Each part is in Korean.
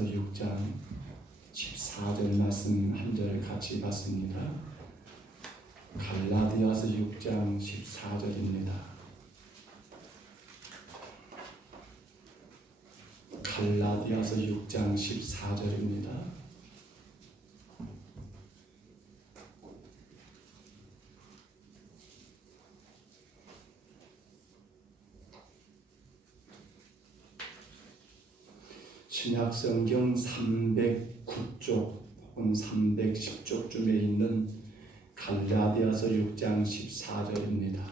갈라디아서 6장 14절 말씀 한 절 같이 봤습니다. 갈라디아서 6장 14절입니다. 갈라디아서 6장 14절입니다. 신약성경 309쪽 혹은 310쪽쯤에 있는 갈라디아서 6장 14절입니다.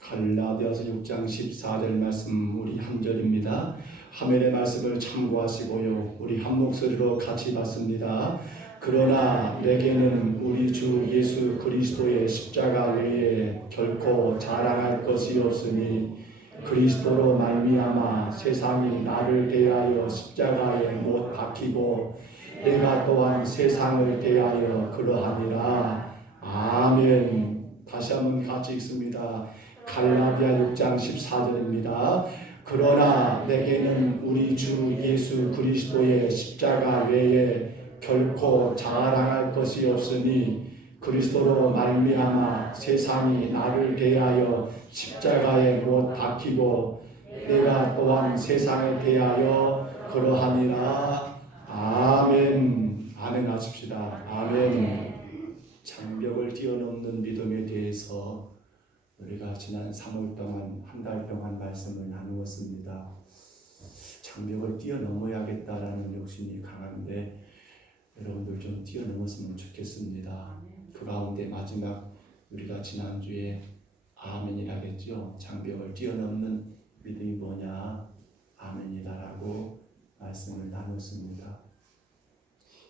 갈라디아서 6장 14절 말씀 우리 한 절입니다. 화면의 말씀을 참고하시고요. 우리 한 목소리로 같이 받습니다. 그러나 내게는 우리 주 예수 그리스도의 십자가 외에 결코 자랑할 것이 없으니 그리스도로 말미암아 세상이 나를 대하여 십자가에 못 박히고 내가 또한 세상을 대하여 그러하니라. 아멘. 다시 한번 같이 읽습니다. 갈라디아 6장 14절입니다. 그러나 내게는 우리 주 예수 그리스도의 십자가 외에 결코 자랑할 것이 없으니 그리스도로 말미암아 세상이 나를 대하여 십자가에 못 박히고 내가 또한 세상에 대하여 그러하니라. 아멘. 아멘 하십시다. 아멘. 장벽을 뛰어넘는 믿음에 대해서 우리가 지난 3월 동안 한 달 동안 말씀을 나누었습니다. 장벽을 뛰어넘어야겠다라는 욕심이 강한데 여러분들 좀 뛰어넘었으면 좋겠습니다. 그 가운데 마지막 우리가 지난주에 아멘이라겠죠. 장벽을 뛰어넘는 믿음이 뭐냐? 아멘이다라고 말씀을 나눴습니다.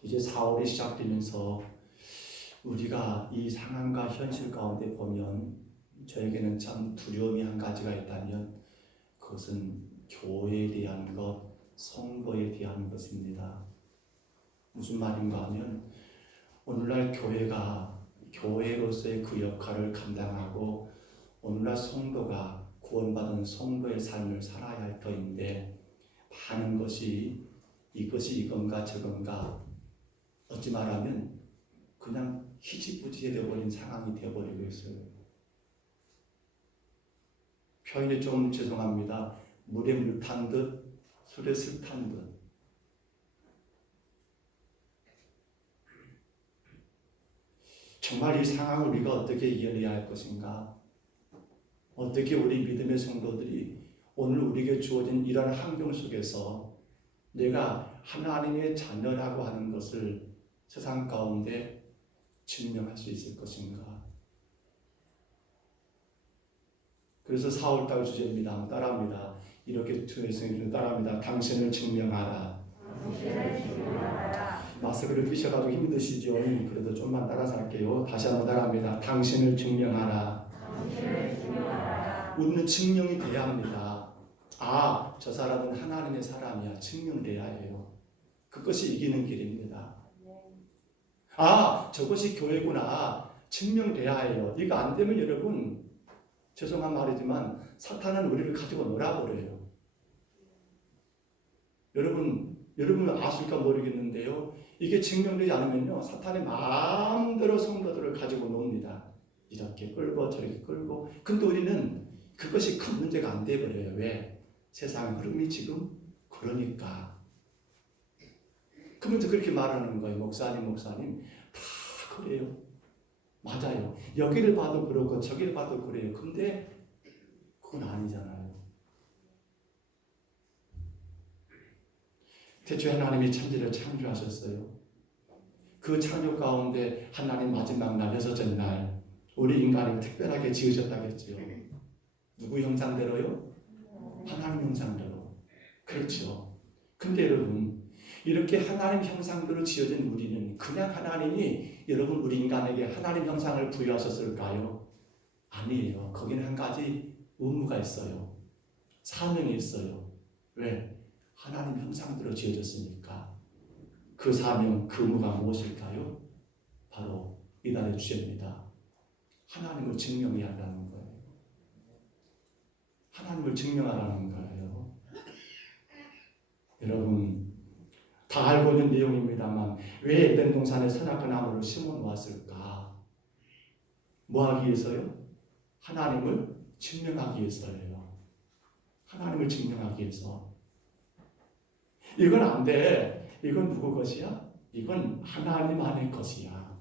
이제 4월이 시작되면서 우리가 이 상황과 현실 가운데 보면 저에게는 참 두려움이 한 가지가 있다면 그것은 교회에 대한 것, 성도에 대한 것입니다. 무슨 말인가 하면 오늘날 교회가 교회로서의 그 역할을 감당하고 오늘날 성도가 구원받은 성도의 삶을 살아야 할 터인데 많은 것이 이것이 이건가 저건가 어찌 말하면 그냥 희지부지 되어버린 상황이 되어버리고 있어요. 표현이 좀 죄송합니다. 물에 물 탄 듯 술에 술 탄 듯. 정말 이 상황을 우리가 어떻게 이겨내야 할 것인가? 어떻게 우리 믿음의 성도들이 오늘 우리에게 주어진 이런 환경 속에서 내가 하나님의 자녀라고 하는 것을 세상 가운데 증명할 수 있을 것인가? 그래서 4월달 주제입니다. 따라합니다. 이렇게 주의성이 좀 따라합니다. 당신을 증명하라. 마스크를 끼셔가지고 힘드시죠? 그래도 좀만 따라서 할게요. 다시 한번 따라합니다. 당신을 증명하라. 우리는 증명이 돼야 합니다. 아, 저 사람은 하나님의 사람이야. 증명돼야 해요. 그것이 이기는 길입니다. 아, 저것이 교회구나. 증명돼야 해요. 이거 안 되면 여러분, 죄송한 말이지만 사탄은 우리를 가지고 놀아버려요. 여러분 아실까 모르겠는데요. 이게 증명되지 않으면요, 사탄이 마음대로 성도들을 가지고 놉니다. 이렇게 끌고 저렇게 끌고. 근데 우리는 그것이 큰 문제가 안 돼버려요. 왜? 세상 흐름이 지금 그러니까. 그러면서 그렇게 말하는 거예요. 목사님 다 그래요. 맞아요. 여기를 봐도 그렇고 저기를 봐도 그래요. 근데 그건 아니잖아요. 태초에 하나님이 천지를 창조하셨어요. 그 창조 가운데 하나님 마지막 날, 여섯째 날 우리 인간을 특별하게 지으셨다겠지요. 누구 형상대로요? 하나님 형상대로. 그렇죠. 근데 여러분, 이렇게 하나님 형상대로 지어진 우리는 그냥 하나님이 여러분 우리 인간에게 하나님 형상을 부여하셨을까요? 아니에요. 거기는 한 가지 의무가 있어요. 사명이 있어요. 왜? 하나님 형상대로 지어졌으니까. 그 사명, 그 의무가 무엇일까요? 바로 이달의 주제입니다. 하나님을 증명해야 한다는 거예요. 하나님을 증명하라는 거예요. 여러분 다 알고 있는 내용입니다만 왜 에덴 동산에 선악과 나무를 심어 놓았을까? 뭐 하기 위해서요? 하나님을 증명하기 위해서예요. 하나님을 증명하기 위해서. 이건 안 돼. 이건 누구 것이야? 이건 하나님 안의 것이야.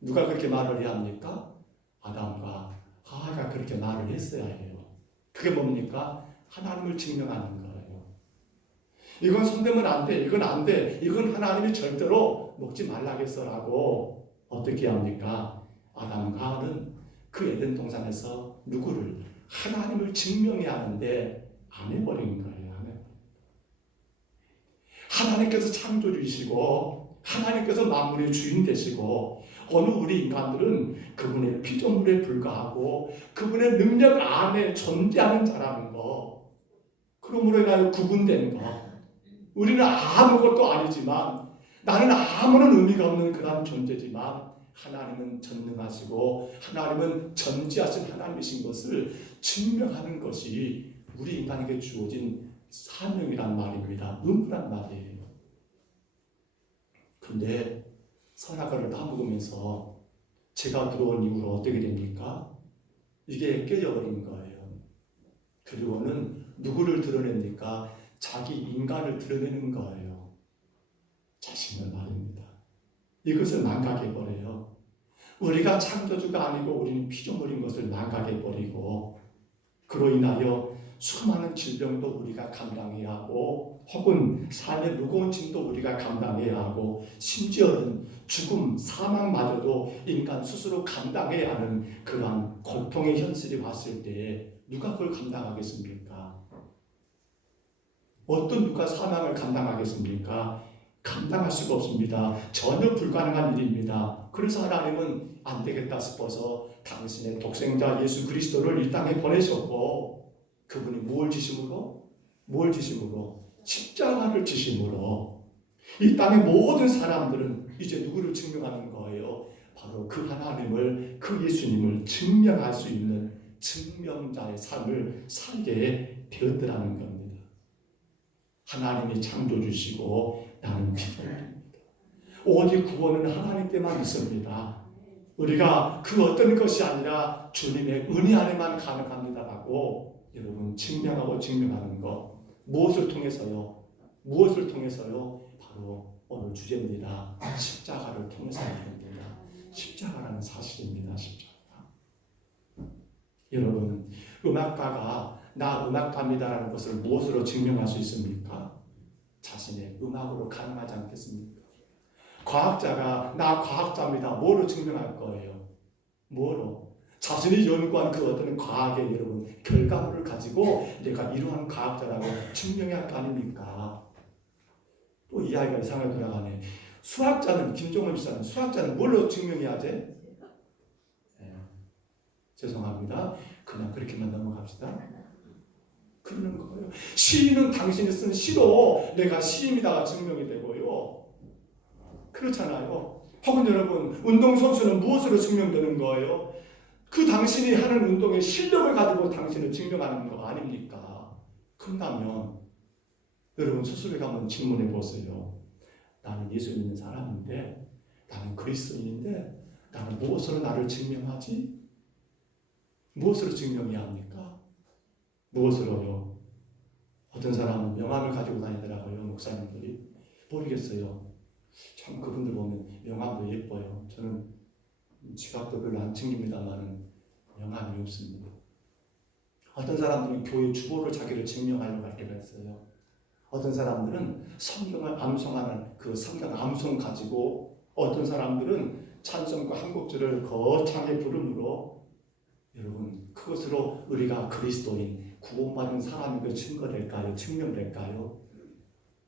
누가 그렇게 말을 해야 합니까? 아담과 하와가 그렇게 말을 했어야 해요. 그게 뭡니까? 하나님을 증명하는 거예요. 이건 손대면 안 돼. 이건 안 돼. 이건 하나님이 절대로 먹지 말라겠어라고 어떻게 합니까? 아담과 하와는 그 에덴 동산에서 누구를? 하나님을 증명해야 하는데 안 해버린 거예요. 하나님께서 창조주이시고 하나님께서 만물의 주인 되시고 어느 우리 인간들은 그분의 피조물에 불과하고 그분의 능력 안에 존재하는 자라는 거, 그러므로 인하여 구분된 거, 우리는 아무것도 아니지만 나는 아무런 의미가 없는 그런 존재지만 하나님은 전능하시고 하나님은 전지하신 하나님이신 것을 증명하는 것이 우리 인간에게 주어진 사명이란 말입니다. 의무란 말이에요. 근데 선악과를 따먹으면서 죄가 들어온 이후로 어떻게 됩니까? 이게 깨져버린 거예요. 그리고는 누구를 드러냅니까? 자기 인간을 드러내는 거예요. 자신을 말입니다. 이것을 망각해버려요. 우리가 창조주가 아니고 우리는 피조물인 것을 망각해버리고 그로 인하여 수많은 질병도 우리가 감당해야 하고 혹은 삶의 무거운 짐도 우리가 감당해야 하고 심지어는 죽음, 사망마저도 인간 스스로 감당해야 하는 그러한 고통의 현실이 왔을 때에 누가 그걸 감당하겠습니까? 어떤 누가 사망을 감당하겠습니까? 감당할 수가 없습니다. 전혀 불가능한 일입니다. 그래서 하나님은 안 되겠다 싶어서 당신의 독생자 예수 그리스도를 이 땅에 보내셨고 그분이 뭘 지심으로? 십자가를 지심으로 이 땅의 모든 사람들은 이제 누구를 증명하는 거예요? 바로 그 하나님을, 그 예수님을 증명할 수 있는 증명자의 삶을 살게 되었더라는 겁니다. 하나님이 창조주시고 나는 피조물입니다. 오직 구원은 하나님께만 있습니다. 우리가 그 어떤 것이 아니라 주님의 은혜 안에만 가능합니다라고 여러분 증명하는 것. 무엇을 통해서요? 바로 오늘 주제입니다. 십자가를 통해서는 됩니다. 십자가라는 사실입니다. 십자가. 여러분, 음악가가 나 음악가입니다라는 것을 무엇으로 증명할 수 있습니까? 자신의 음악으로 가능하지 않겠습니까? 과학자가 나 과학자입니다. 뭐로 증명할 거예요? 뭐로? 자신이 연구한 그 어떤 과학의 여러분 결과물을 가지고 내가 이러한 과학자라고 증명해야 할 거 아닙니까? 또 이야기가 이상하게 돌아가네. 수학자는 김종원 집사는 수학자는 뭘로 증명해야지? 네. 죄송합니다. 그냥 그렇게만 넘어갑시다. 그러는 거예요. 시인은 당신이 쓴 시로 내가 시인이다가 증명이 되고요. 그렇잖아요. 혹은 여러분 운동선수는 무엇으로 증명되는 거예요? 그 당신이 하는 운동의 실력을 가지고 당신을 증명하는 거 아닙니까? 그렇다면 여러분 스스로에게 한번 질문해 보세요. 나는 예수 믿는 사람인데, 나는 그리스도인인데 나는 무엇으로 나를 증명하지? 무엇으로 증명해야 합니까? 무엇으로요? 어떤 사람은 명함을 가지고 다니더라고요. 목사님들이. 모르겠어요. 참 그분들 보면 명함도 예뻐요. 저는 지갑도 별로 안 챙깁니다만 명함이 없습니다. 어떤 사람들은 교회 주보를 자기를 증명하려고 할 때가 있어요. 어떤 사람들은 성경을 암송하는 그 성경 암송 가지고 어떤 사람들은 찬송과 한국절을 거창하게 부름으로 여러분 그것으로 우리가 그리스도인 구원받은 사람인 걸 증거될까요? 증명될까요?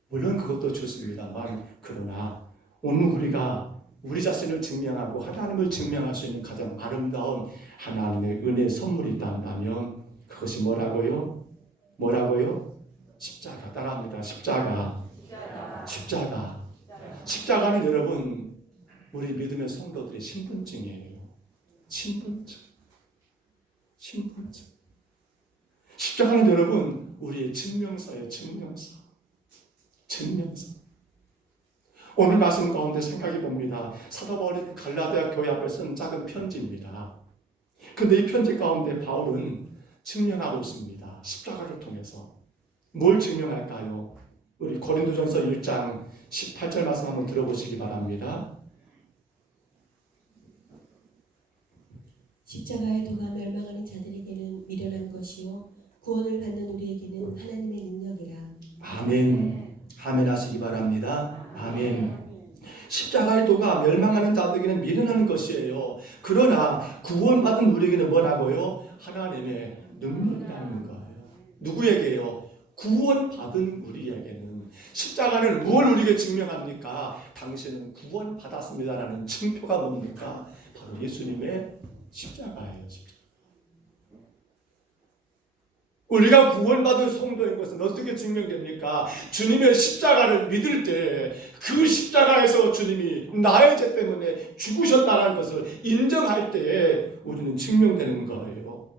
물론 그것도 좋습니다만 그러나 오늘 우리가 우리 자신을 증명하고 하나님을 증명할 수 있는 가장 아름다운 하나님의 은혜의 선물이 있다면 그것이 뭐라고요? 십자가. 따라합니다. 십자가는 여러분 우리 믿음의 성도들의 신분증이에요. 신분증. 십자가는 여러분 우리의 증명서예요. 증명서. 증명서. 오늘 말씀 가운데 생각해 봅니다. 사도 바울이 갈라디아 교회 앞에 쓴 작은 편지입니다. 그런데 이 편지 가운데 바울은 증명하고 있습니다. 십자가를 통해서. 뭘 증명할까요? 우리 고린도전서 1장 18절 말씀 한번 들어보시기 바랍니다. 십자가의 도가 멸망하는 자들에게는 미련한 것이요 구원을 받는 우리에게는 하나님의 능력이라. 아멘. 아멘 하시기 바랍니다. 아멘. 십자가의 도가 멸망하는 자들에게는 미련한 것이에요. 그러나 구원받은 우리에게는 뭐라고요? 하나님의 능력이라는 거예요. 누구에게요? 구원받은 우리에게는. 십자가는 무엇을 우리에게 증명합니까? 당신은 구원받았습니다라는 증표가 뭡니까? 바로 예수님의 십자가예요. 우리가 구원받은 성도인 것은 어떻게 증명됩니까? 주님의 십자가를 믿을 때 그 십자가에서 주님이 나의 죄 때문에 죽으셨다는 것을 인정할 때 우리는 증명되는 거예요.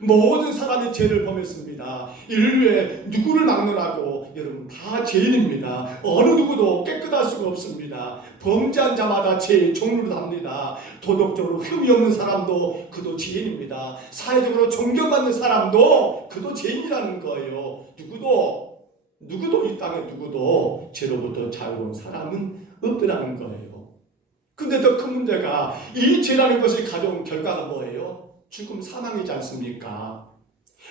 모든 사람이 죄를 범했습니다. 인류에 누구를 막론하고 여러분 다 죄인입니다. 어느 누구도 깨끗할 수가 없습니다. 범죄한 자마다 죄의 종류를 합니다. 도덕적으로 흠이 없는 사람도 그도 죄인입니다. 사회적으로 존경받는 사람도 그도 죄인이라는 거예요. 누구도 이 땅에 누구도 죄로부터 자유로운 사람은 없더라는 거예요. 근데 더 큰 문제가 이 죄라는 것이 가져온 결과가 뭐예요? 죽음, 사망이지 않습니까?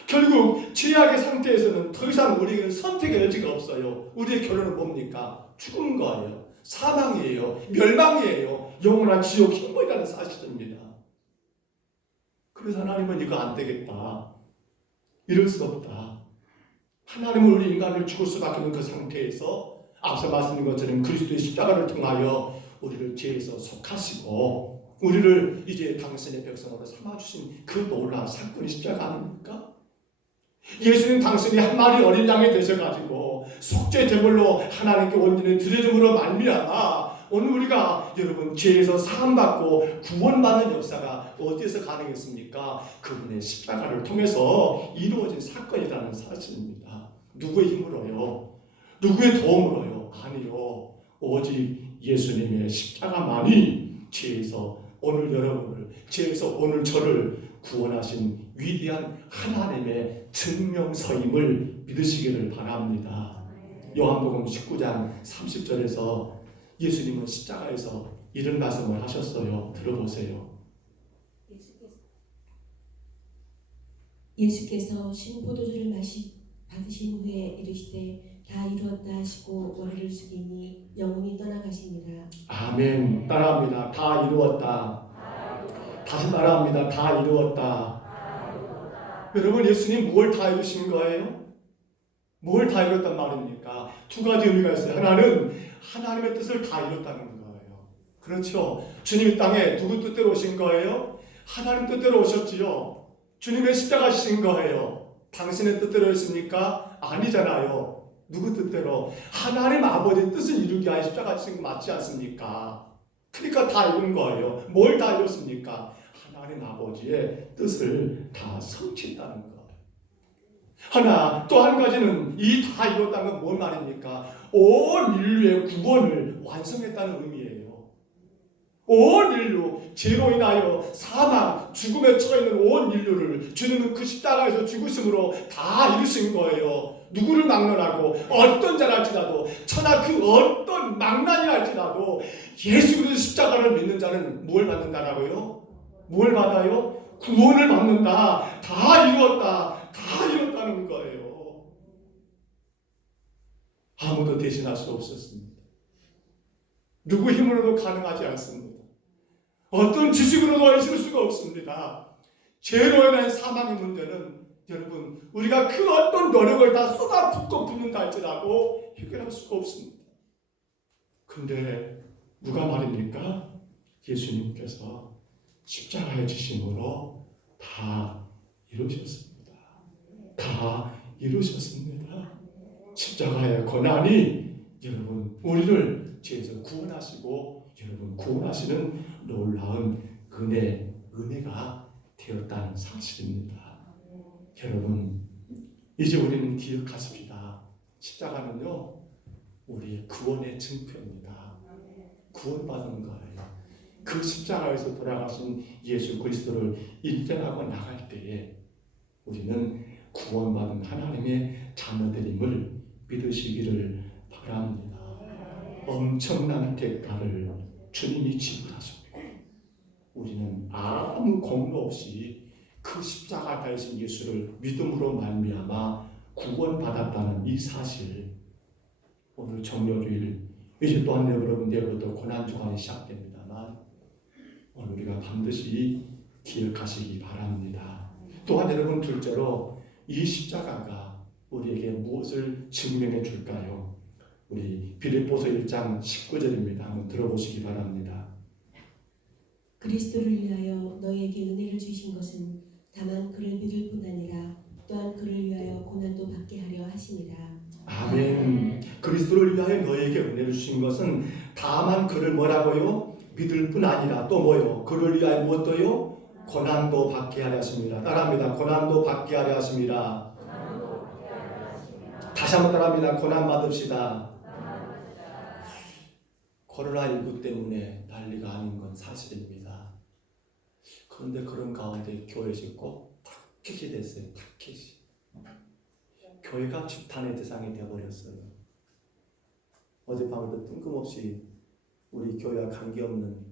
결국 죄악의 상태에서는 더 이상 우리에게는 선택의 여지가 없어요. 우리의 결론은 뭡니까? 죽은 거예요. 사망이에요. 멸망이에요. 영원한 지옥 형벌이라는 사실입니다. 그래서 하나님은 이거 안 되겠다. 이럴 수 없다. 하나님은 우리 인간을 죽을 수밖에 없는 그 상태에서 앞서 말씀드린 것처럼 그리스도의 십자가를 통하여 우리를 죄에서 속하시고 우리를 이제 당신의 백성으로 삼아주신 그 놀라운 사건이 십자가 아닙니까? 예수님 당신이 한 마리 어린 양이 되셔가지고 속죄 제물로 하나님께 온전히 드려줌으로 말미암아 오늘 우리가 여러분 죄에서 사함받고 구원받는 역사가 어디에서 가능했습니까? 그분의 십자가를 통해서 이루어진 사건이라는 사실입니다. 누구의 힘으로요? 누구의 도움으로요? 아니요. 오직 예수님의 십자가만이 죄에서 오늘 여러분을, 죄에서 오늘 저를 구원하신 위대한 하나님의 증명서임을 믿으시기를 바랍니다. 요한복음 19장 30절에서 예수님은 십자가에서 이런 말씀을 하셨어요. 들어보세요. 예수께서 신 포도주를 받으신 후에 이르시되 다 이루었다 하시고 머리를 숙이니 영혼이 떠나가시니라. 아멘. 따라합니다. 다 이루었다. 다시 따라합니다. 다 이루었다. 여러분 예수님 뭘 다 이루신 거예요? 뭘 다 이뤘단 말입니까? 두 가지 의미가 있어요. 하나는 하나님의 뜻을 다 이뤘다는 거예요. 그렇죠. 주님이 땅에 누구 뜻대로 오신 거예요? 하나님 뜻대로 오셨지요. 주님의 십자가 지신 거예요. 당신의 뜻대로 했습니까? 아니잖아요. 누구 뜻대로? 하나님 아버지 뜻을 이루기 위하여 십자가 지신 거 맞지 않습니까? 그러니까 다 이룬 거예요. 뭘 다 이뤘습니까? 하나님 아버지의 뜻을 다 성취했다는 거예요. 하나, 또 한 가지는 이 다 이뤘다는 건 뭔 말입니까? 온 인류의 구원을 완성했다는 의미예요. 온 인류, 죄로 인하여 사망, 죽음에 처해있는 온 인류를 주님은 그 십자가에서 죽으심으로 다 이루신 거예요. 누구를 막론하고 어떤 자랄지라도 천하 그 어떤 망난이 할지라도 예수 그리스도 십자가를 믿는 자는 뭘 받는다라고요? 뭘 받아요? 구원을 받는다. 다 이루었다. 다 이뤘다는 거예요. 아무도 대신할 수 없었습니다. 누구 힘으로도 가능하지 않습니다. 어떤 지식으로도 이실 수가 없습니다. 죄로 인한 사망의 문제는 여러분 우리가 그 어떤 노력을 다 쏟아붓고 붓는다 할지라도 해결할 수가 없습니다. 근데 누가 말입니까? 예수님께서 십자가에 지심으로 다 이루셨습니다. 다 이루셨습니다. 십자가의 권한이 여러분 우리를 죄에서 구원하시고 여러분 구원하시는 놀라운 은혜가 되었다는 사실입니다. 여러분 이제 우리는 기억하십시다. 십자가는요 우리의 구원의 증표입니다. 구원받은 거예요. 그 십자가에서 돌아가신 예수 그리스도를 인정하고 나갈 때에 우리는 구원받은 하나님의 자녀들임을 믿으시기를 바랍니다. 엄청난 대가를 주님이 지불하셨고 우리는 아무 공로 없이 그 십자가 달신 예수를 믿음으로 말미암아 구원받았다는 이 사실, 오늘 정료주일 이제 또한 여러분들부터 고난주간이 시작됩니다만 오늘 우리가 반드시 기억하시기 바랍니다. 또한 여러분, 둘째로 이 십자가가 우리에게 무엇을 증명해 줄까요? 우리 빌립보서 1장 19절입니다. 한번 들어보시기 바랍니다. 그리스도를 위하여 너희에게 은혜를 주신 것은 다만 그를 믿을 뿐 아니라 또한 그를 위하여 고난도 받게 하려 하심이라. 아멘. 그리스도를 위하여 너에게 은혜를 주신 것은 다만 그를 뭐라고요? 믿을 뿐 아니라 또 뭐요? 그를 위하여 무엇도요? 고난도 받게 하려 하십니다. 따라합니다. 고난도 받게 하려 하십니다. 다시 한번 따라합니다. 고난 받읍시다. 코로나19 때문에 난리가 아닌 건 사실입니다. 그런데 그런 가운데 교회에서 꼭 타켓이 됐어요. 타켓이. 교회가 지탄의 대상이 되어버렸어요. 어젯밤에도 뜬금없이 우리 교회와 관계없는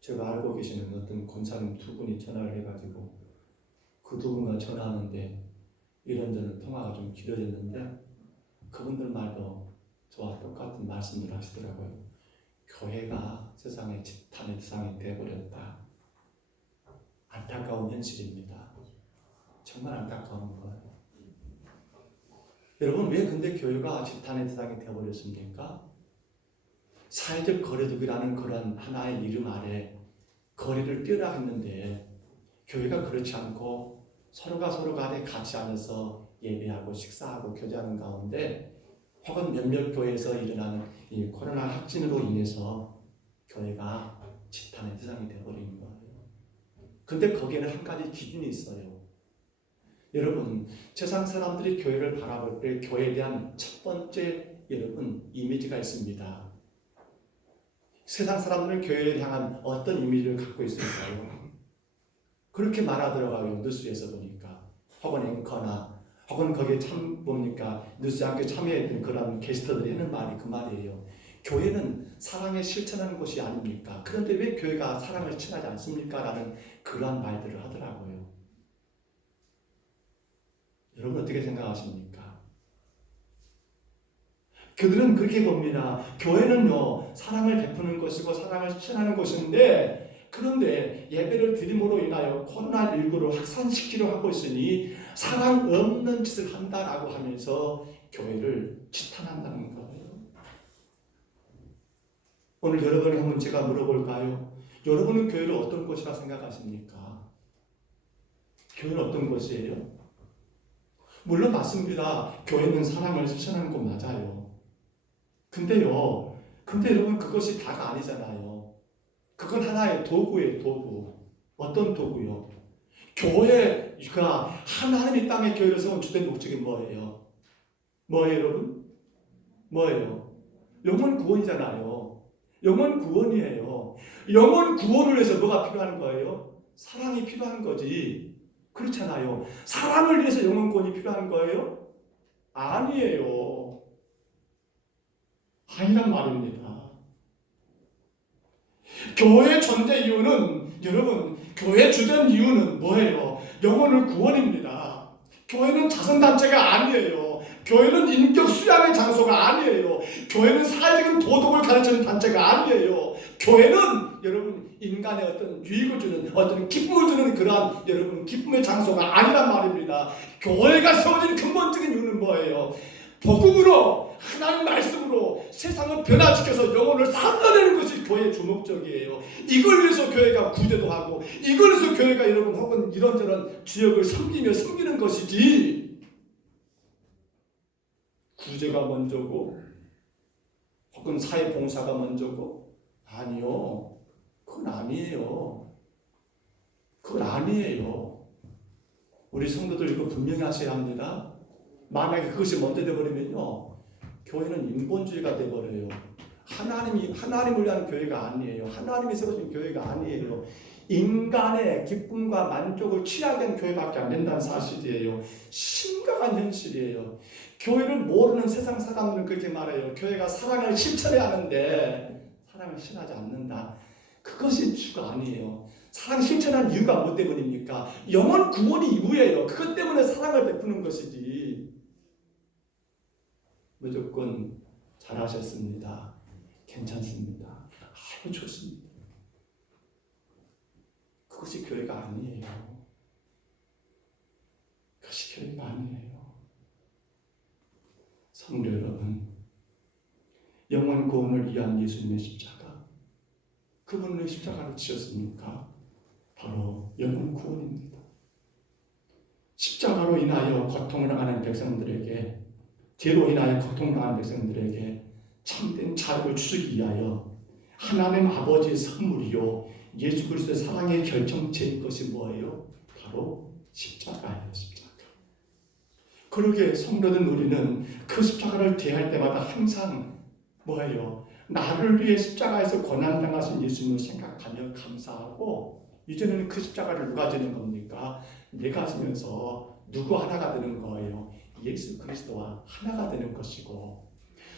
제가 알고 계시는 어떤 권사님 두 분이 전화를 해가지고 그 두 분과 전화하는데 이런저런 통화가 좀 길어졌는데 그분들 말도 저와 똑같은 말씀을 하시더라고요. 교회가 세상의 지탄의 대상이 되어버렸다. 안타까운 현실입니다. 정말 안타까운 거예요. 여러분, 왜 근데 교회가 지탄의 대상이 되어버렸습니까? 사회적 거리두기라는 그런 하나의 이름 아래 거리를 띄우라 했는데 교회가 그렇지 않고 서로가 서로 간에 같이 앉아서 예배하고 식사하고 교제하는 가운데 혹은 몇몇 교회에서 일어나는 이 코로나 확진으로 인해서 교회가 지탄의 대상이 되어버린 거예요. 근데 거기에는 한 가지 기준이 있어요. 여러분, 세상 사람들이 교회를 바라볼 때 교회에 대한 첫 번째 여러분 이미지가 있습니다. 세상 사람들은 교회를 향한 어떤 이미지를 갖고 있을까요? 그렇게 말하더라고요. 뉴스에서 보니까. 혹은 앵커나 혹은 거기에 참 뭡니까 뉴스에 함께 참여했던 그런 게스트들이 하는 말이 그 말이에요. 교회는 사랑의 실천하는 곳이 아닙니까? 그런데 왜 교회가 사랑을 실천하지 않습니까? 라는 그러한 말들을 하더라고요. 여러분 어떻게 생각하십니까? 그들은 그렇게 봅니다. 교회는요 사랑을 베푸는 것이고 사랑을 실천하는 곳인데 그런데 예배를 드림으로 인하여 코로나19를 확산시키려 하고 있으니 사랑 없는 짓을 한다라고 하면서 교회를 지탄한다는 거예요. 오늘 여러분이 한번 제가 물어볼까요? 여러분은 교회를 어떤 곳이라 생각하십니까? 교회는 어떤 곳이에요? 물론 맞습니다. 교회는 사랑을 실천하는 곳 맞아요. 근데 여러분 그것이 다가 아니잖아요. 그건 하나의 도구예요, 도구. 어떤 도구요? 교회가 하나님이 땅에 교회를 세운 주된 목적이 뭐예요? 뭐예요, 여러분? 뭐예요? 영혼 구원이잖아요. 영혼 구원이에요. 영혼 구원을 위해서 뭐가 필요한 거예요? 사랑이 필요한 거지. 그렇잖아요. 사랑을 위해서 영혼 구원이 필요한 거예요? 아니에요. 아니란 말입니다. 교회 존재 이유는 여러분 교회 주된 이유는 뭐예요? 영혼을 구원입니다. 교회는 자선단체가 아니에요. 교회는 인격 수양의 장소가 아니에요. 교회는 사회적인 도덕을 가르치는 단체가 아니에요. 교회는 여러분 인간의 어떤 유익을 주는 어떤 기쁨을 주는 그러한 여러분 기쁨의 장소가 아니란 말입니다. 교회가 세워진 근본적인 이유는 뭐예요? 복음으로 하나님 말씀으로 세상을 변화시켜서 영혼을 살려내는 것이 교회의 주목적이에요. 이걸 위해서 교회가 구제도 하고 이걸 위해서 교회가 여러분 혹은 이런저런 지역을 섬기는 것이지 구제가 먼저고 혹은 사회봉사가 먼저고 아니요. 그건 아니에요. 그건 아니에요. 우리 성도들 이거 분명히 하셔야 합니다. 만약에 그것이 먼저 되어버리면요 교회는 인본주의가 돼버려요. 하나님을 위한 교회가 아니에요. 하나님이 세워진 교회가 아니에요. 인간의 기쁨과 만족을 취하게 한 교회밖에 안 된다는 사실이에요. 심각한 현실이에요. 교회를 모르는 세상 사람들은 그렇게 말해요. 교회가 사랑을 실천해야 하는데 사랑을 실천하지 않는다. 그것이 주가 아니에요. 사랑 실천한 이유가 뭐 때문입니까? 영원 구원이 이유예요. 그것 때문에 사랑을 베푸는 것이지. 무조건 잘하셨습니다. 괜찮습니다. 아유 좋습니다. 그것이 교회가 아니에요. 그것이 교회가 아니에요. 성도 여러분, 영원 구원을 위한 예수님의 십자가, 그분은 십자가를 지셨습니까? 바로 영원 구원입니다. 십자가로 인하여 고통을 당하는 백성들에게, 죄로 인하여 고통을 당하는 백성들에게 참된 자유를 주기 위하여 하나님 아버지의 선물이요 예수 그리스도의 사랑의 결정체인 것이 뭐예요? 바로 십자가예요. 십자가. 그러게 성도된 우리는 그 십자가를 대할 때마다 항상 뭐예요? 나를 위해 십자가에서 고난당하신 예수님을 생각하며 감사하고, 이제는 그 십자가를 누가 지는 겁니까? 내가 지면서 누구 하나가 되는 거예요? 예수 그리스도와 하나가 되는 것이고,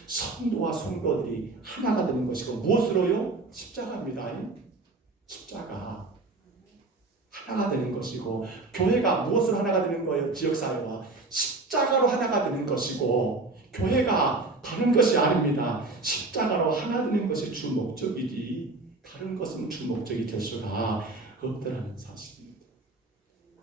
성도와 성도들이 하나가 되는 것이고, 무엇으로요? 십자가입니다. 십자가 하나가 되는 것이고, 교회가 무엇으로 하나가 되는 거예요? 지역사회와 십자가로 하나가 되는 것이고, 교회가 다른 것이 아닙니다. 십자가로 하나 되는 것이 주 목적이지 다른 것은 주 목적이 될 수가 없더라는 사실입니다.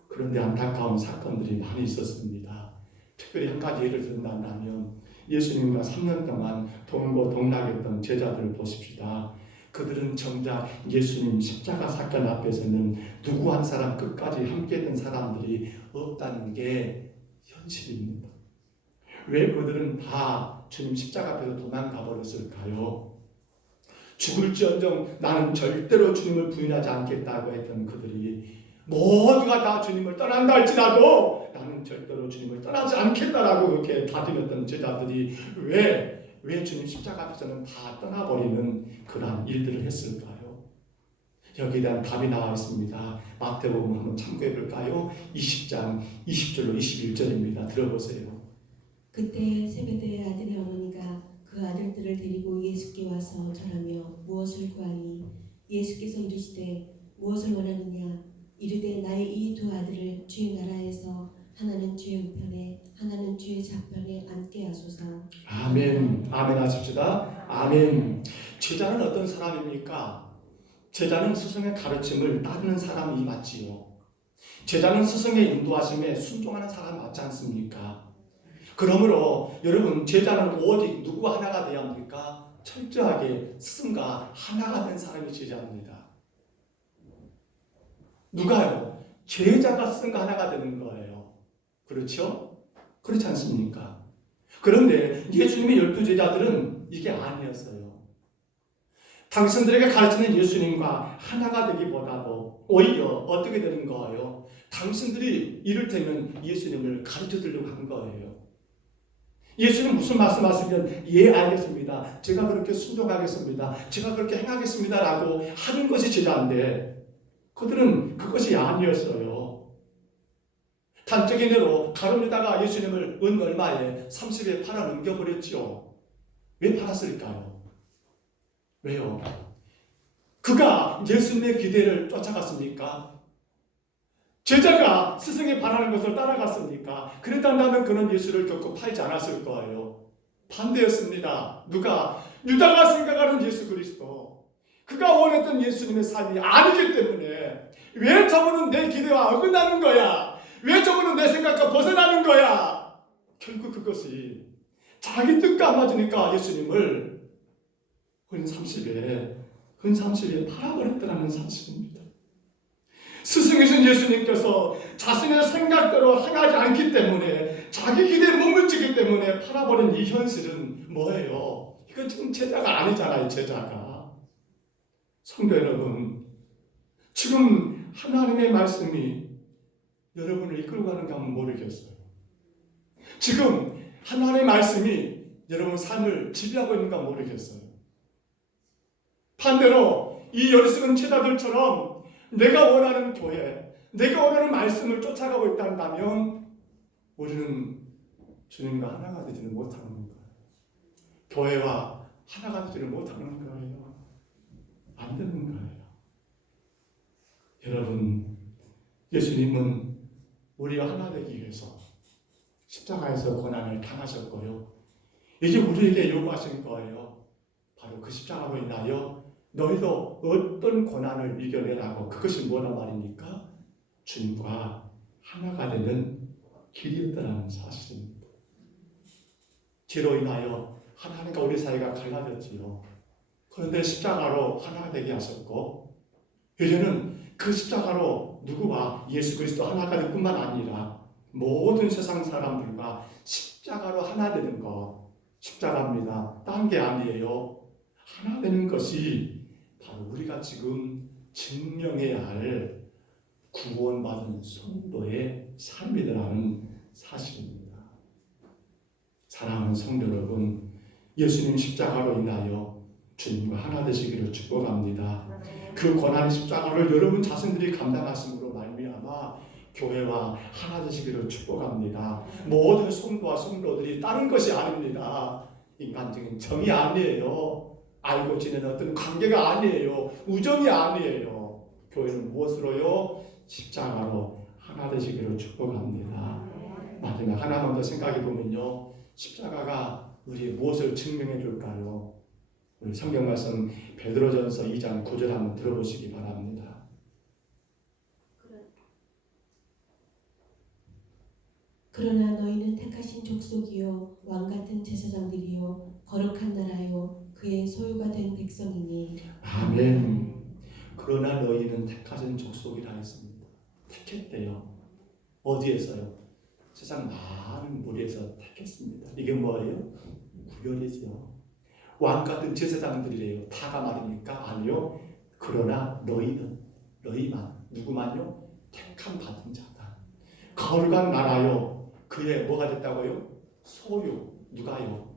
그런데 안타까운 사건들이 많이 있었습니다. 특별히 한 가지 예를 든다면 예수님과 3년 동안 동고동락했던 제자들을 보십시다. 그들은 정작 예수님 십자가 사건 앞에서는 누구 한 사람 끝까지 함께했던 사람들이 없다는 게 현실입니다. 왜 그들은 다 주님 십자가 앞에서 도망가 버렸을까요? 죽을지언정 나는 절대로 주님을 부인하지 않겠다고 했던 그들이 모두가 다 주님을 떠난다 할지라도 나는 절대로 주님을 떠나지 않겠다라고 그렇게 다짐했던 제자들이 왜 주님 십자가 앞에서는 다 떠나버리는 그러한 일들을 했을까요? 여기에 대한 답이 나와 있습니다. 마태복음 한번 참고해 볼까요? 20장 20절로 21절입니다. 들어보세요. 그때 세베대의 아들의 어머니가 그 아들들을 데리고 예수께 와서 절하며 무엇을 구하니 예수께서 이르시되 무엇을 원하느냐 이르되 나의 이 두 아들을 주의 나라에서 하나는 주의 우편에 하나는 주의 좌편에 앉게 하소서. 아멘. 아멘 하십시다. 아멘. 제자는 어떤 사람입니까? 제자는 스승의 가르침을 따르는 사람이 맞지요. 제자는 스승의 인도하심에 순종하는 사람 맞지 않습니까? 그러므로 여러분, 제자는 오직 누구와 하나가 되어야 합니까? 철저하게 스승과 하나가 된 사람이 제자입니다. 누가요? 제자가 스승과 하나가 되는 거예요. 그렇죠? 그렇지 않습니까? 그런데 예수님의 12제자들은 이게 아니었어요. 당신들에게 가르치는 예수님과 하나가 되기보다도 오히려 어떻게 되는 거예요? 당신들이 이를테면 예수님을 가르쳐 드리려고 한 거예요. 예수님 무슨 말씀하시면 예 알겠습니다. 제가 그렇게 순종하겠습니다. 제가 그렇게 행하겠습니다. 라고 하는 것이 제자인데 그들은 그것이 아니었어요. 단적인 예로 가룟유다가 예수님을 은 얼마에 30에 팔아 넘겨버렸죠. 왜 팔았을까요? 왜요? 그가 예수님의 기대를 쫓아갔습니까? 제자가 스승이 바라는 것을 따라갔습니까? 그랬다면 그는 예수를 결코 팔지 않았을 거예요. 반대였습니다. 누가? 유다가 생각하는 예수 그리스도. 그가 원했던 예수님의 삶이 아니기 때문에 왜 저분은 내 기대와 어긋나는 거야? 왜 저분은 내 생각과 벗어나는 거야? 결국 그것이 자기 뜻과 안 맞으니까 예수님을 은 30에 팔아버렸다는 사실입니다. 스승이신 예수님께서 자신의 생각대로 행하지 않기 때문에 자기 기대에 머물지기 때문에 팔아버린 이 현실은 뭐예요? 이건 지금 제자가 아니잖아요. 제자가. 성도 여러분, 지금 하나님의 말씀이 여러분을 이끌고 가는가 하면 모르겠어요. 지금 하나님의 말씀이 여러분 삶을 지배하고 있는가 모르겠어요. 반대로 이 어리석은 제자들처럼 내가 원하는 교회, 내가 원하는 말씀을 쫓아가고 있다면 우리는 주님과 하나가 되지는 못하는 거예요. 교회와 하나가 되지를 못하는 거예요. 안 되는 거예요. 여러분, 예수님은 우리가 하나 되기 위해서 십자가에서 고난을 당하셨고요. 이제 우리에게 요구하신 거예요. 바로 그 십자가로 인하여 너희도 어떤 고난을 이겨내라고. 그것이 뭐란 말입니까? 주님과 하나가 되는 길이었다는 사실입니다. 죄로 인하여 하나님과 우리 사이가 갈라졌지요. 그런데 십자가로 하나가 되게 하셨고, 이제는 그 십자가로 누구와 예수 그리스도 하나가 될 뿐만 아니라 모든 세상 사람들과 십자가로 하나 되는 것, 십자가입니다. 딴 게 아니에요. 하나 되는 것이 바로 우리가 지금 증명해야 할 구원받은 성도의 삶이라는 사실입니다. 사랑하는 성도 여러분, 예수님 십자가로 인하여 주님과 하나 되시기를 축복합니다. 그 고난의 십자가를 여러분 자신들이 감당하심으로 말미암아 교회와 하나 되시기를 축복합니다. 모든 성도와 성도들이 다른 것이 아닙니다. 인간적인 정이 아니에요. 알고 지내는 어떤 관계가 아니에요. 우정이 아니에요. 교회는 무엇으로요? 십자가로 하나 되시기를 축복합니다. 마지막 하나만 더 생각해 보면요, 십자가가 우리의 무엇을 증명해 줄까요? 우리 성경 말씀 베드로전서 2장 9절 한번 들어보시기 바랍니다. 그러나 너희는 택하신 족속이요 왕같은 제사장들이요 거룩한 나라요 그의 소유가 된 백성이니. 아멘. 그러나 너희는 택하신 족속이라 했습니다. 택했대요. 어디에서요? 세상 많은 무리에서 택했습니다. 이게 뭐예요? 구별이죠. 왕같은 제사장들이래요. 다가 말입니까? 아니요. 그러나 너희만, 누구만요? 택함 받은 자다. 거룩한 나라요. 그의 뭐가 됐다고요? 소유. 누가요?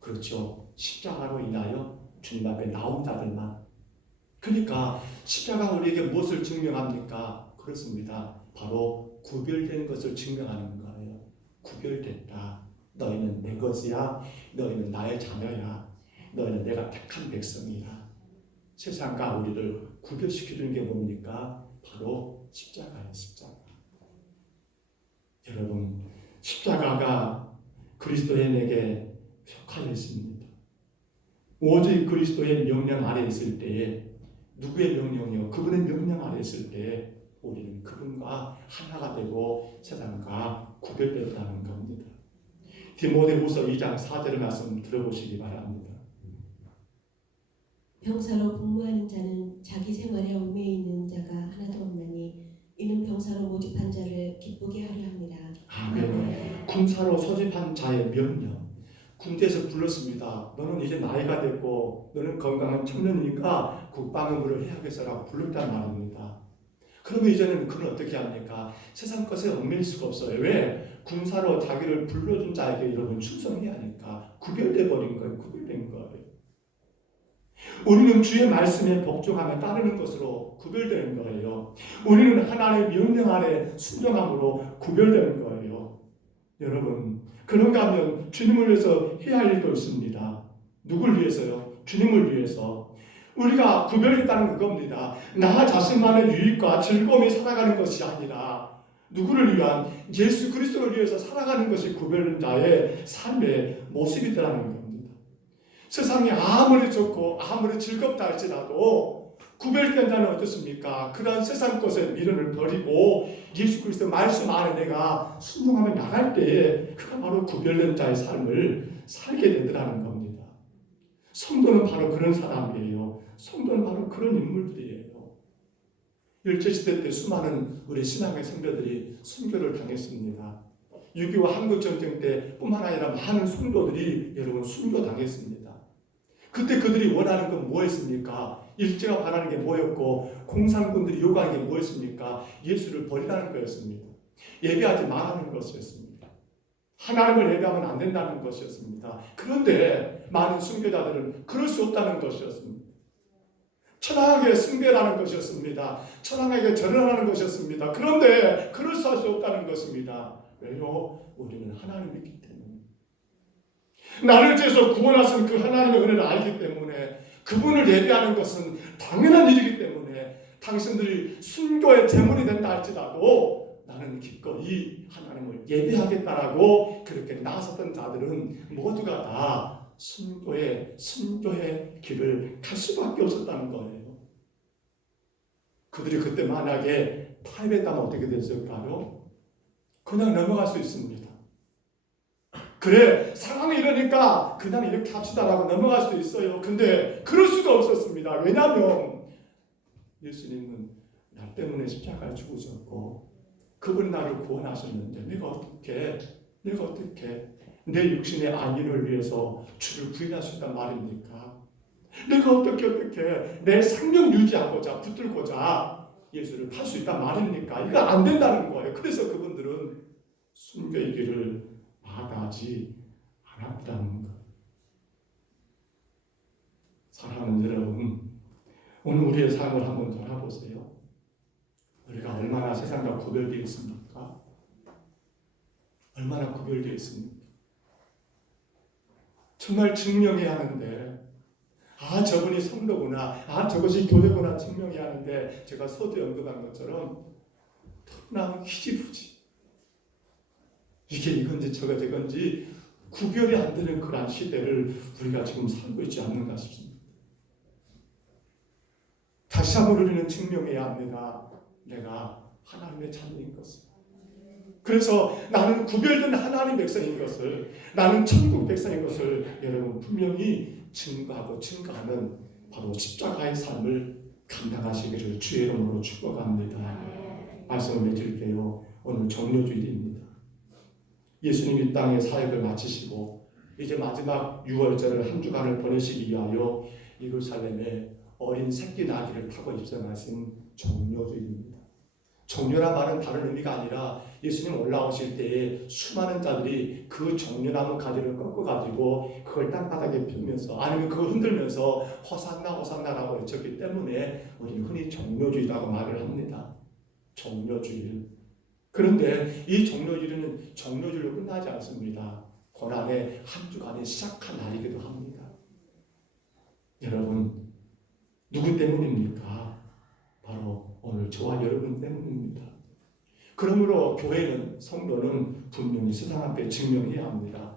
그렇죠. 십자가로 인하여 주님 앞에 나온 자들만. 그러니까 십자가 우리에게 무엇을 증명합니까? 그렇습니다. 바로 구별된 것을 증명하는 거예요. 구별됐다. 너희는 내 것이야. 너희는 나의 자녀야. 너희는 내가 택한 백성이야. 세상과 우리를 구별시켜주는 게 뭡니까? 바로 십자가예요. 십자가. 여러분, 십자가가 그리스도인에게 속하여 있습니다. 오직 그리스도의 명령 아래 있을 때에, 누구의 명령이요? 그분의 명령 아래 있을 때에 우리는 그분과 하나가 되고 세상과 구별되었다는 겁니다. 디모데후서 2장 4절 말씀 들어보시기 바랍니다. 병사로 복무하는 자는 자기 생활에 얽매여 있는 자가 하나도 없나니 이는 병사로 모집한 자를 기쁘게 하려 합니다. 아멘. 군사로 소집한 자의 명령. 군대에서 불렀습니다. 너는 이제 나이가 됐고 너는 건강한 청년이니까 국방의무를 해야겠어라고 불렀단 말입니다. 그러면 이제는 그는 어떻게 합니까? 세상 것에 얽매일 수가 없어요. 왜? 군사로 자기를 불러준 자에게 여러분 충성해야 하니까 구별돼 버린 거예요. 구별된 거예요. 우리는 주의 말씀에 복종하며 따르는 것으로 구별되는 거예요. 우리는 하나님의 명령 아래 순종함으로 구별되는 거예요. 여러분, 그런가 하면 주님을 위해서 해야 할 일도 있습니다. 누굴 위해서요? 주님을 위해서. 우리가 구별됐다는 그겁니다. 나 자신만의 유익과 즐거움이 살아가는 것이 아니라 누구를 위한? 예수 그리스도를 위해서 살아가는 것이 구별된 자의 삶의 모습이라는 겁니다. 세상이 아무리 좋고 아무리 즐겁다 할지라도 구별된 자는 어떻습니까? 그러한 세상 것에 미련을 버리고 예수 그리스도 말씀 안에 내가 순종하며 나갈 때에 그가 바로 구별된 자의 삶을 살게 되더라는 겁니다. 성도는 바로 그런 사람이에요. 성도는 바로 그런 인물들이에요. 일제시대 때 수많은 우리 신앙의 성도들이 순교를 당했습니다. 6.25 한국전쟁 때 뿐만 아니라 많은 성도들이 여러분 순교당했습니다. 그때 그들이 원하는 건 뭐였습니까? 일제가 바라는 게 뭐였고 공산군들이 요구하는 게 뭐였습니까? 예수를 버리라는 거였습니다. 예배하지 말라는 것이었습니다. 하나님을 예배하면 안 된다는 것이었습니다. 그런데 많은 숭배자들은 그럴 수 없다는 것이었습니다. 천황에게 숭배라는 것이었습니다. 천황에게 절을 하는 것이었습니다. 그런데 그럴 수 없다는 것입니다. 왜요? 우리는 하나님을 믿기 때문에. 나를 지어서 구원하신 그 하나님의 은혜를 알기 때문에 그분을 예배하는 것은 당연한 일이기 때문에 당신들이 순교의 제물이 된다 할지라도 나는 기꺼이 하나님을 예배하겠다라고 그렇게 나섰던 자들은 모두가 다 순교의 길을 갈 수밖에 없었다는 거예요. 그들이 그때 만약에 타협했다면 어떻게 됐을까요? 그냥 넘어갈 수 있습니다. 그래, 상황이 이러니까 그냥 이렇게 합시다라고 넘어갈 수도 있어요. 근데 그럴 수가 없었습니다. 왜냐하면 예수님은 나 때문에 십자가에 죽으셨고 그분이 나를 구원하셨는데 내가 어떻게 내 육신의 안위를 위해서 주를 부인할 수 있단 말입니까? 내가 어떻게 내 생명 유지하고자 붙들고자 예수를 팔 수 있단 말입니까? 이거 안 된다는 거예요. 그래서 그분들은 순교의 길을 마다하지 않았다는 것. 사랑하는 여러분, 오늘 우리의 삶을 한번 돌아보세요. 우리가 얼마나 세상과 구별되어 있습니까? 얼마나 구별되어 있습니까? 정말 증명해야 하는데 저분이 성도구나, 저것이 교회구나 증명해야 하는데 제가 서두에 언급한 것처럼 너무나 희지부지 이게 이건지 저건지 구별이 안 되는 그런 시대를 우리가 지금 살고 있지 않는가 싶습니다. 다시 한번 우리는 증명해야 합니다. 내가 하나님의 자녀인 것을. 그래서 나는 구별된 하나님 백성인 것을, 나는 천국 백성인 것을 여러분 분명히 증거하는 바로 십자가의 삶을 감당하시기를 주의 이름으로 축복합니다. 말씀을 맺을게요. 오늘 종료주일입니다. 예수님이 땅의 사역을 마치시고 이제 마지막 6월절을 한 주간을 보내시기 위하여 예루살렘에 어린 새끼 나귀를 타고 입성하신 종료주일입니다. 종료란 말은 다른 의미가 아니라 예수님 올라오실 때에 수많은 자들이 그 종려나무 가지를 꺾어가지고 그걸 땅바닥에 펴면서 아니면 그걸 흔들면서 호산나 호산나라고 외쳤기 때문에 우리 흔히 종료주일이라고 말을 합니다. 종료주일. 그런데 이 종료주일은 종료주일로 끝나지 않습니다. 고난의 한 주간의 시작한 날이기도 합니다. 여러분, 누구 때문입니까? 바로 오늘 저와 여러분 때문입니다. 그러므로 교회는, 성도는 분명히 세상 앞에 증명해야 합니다.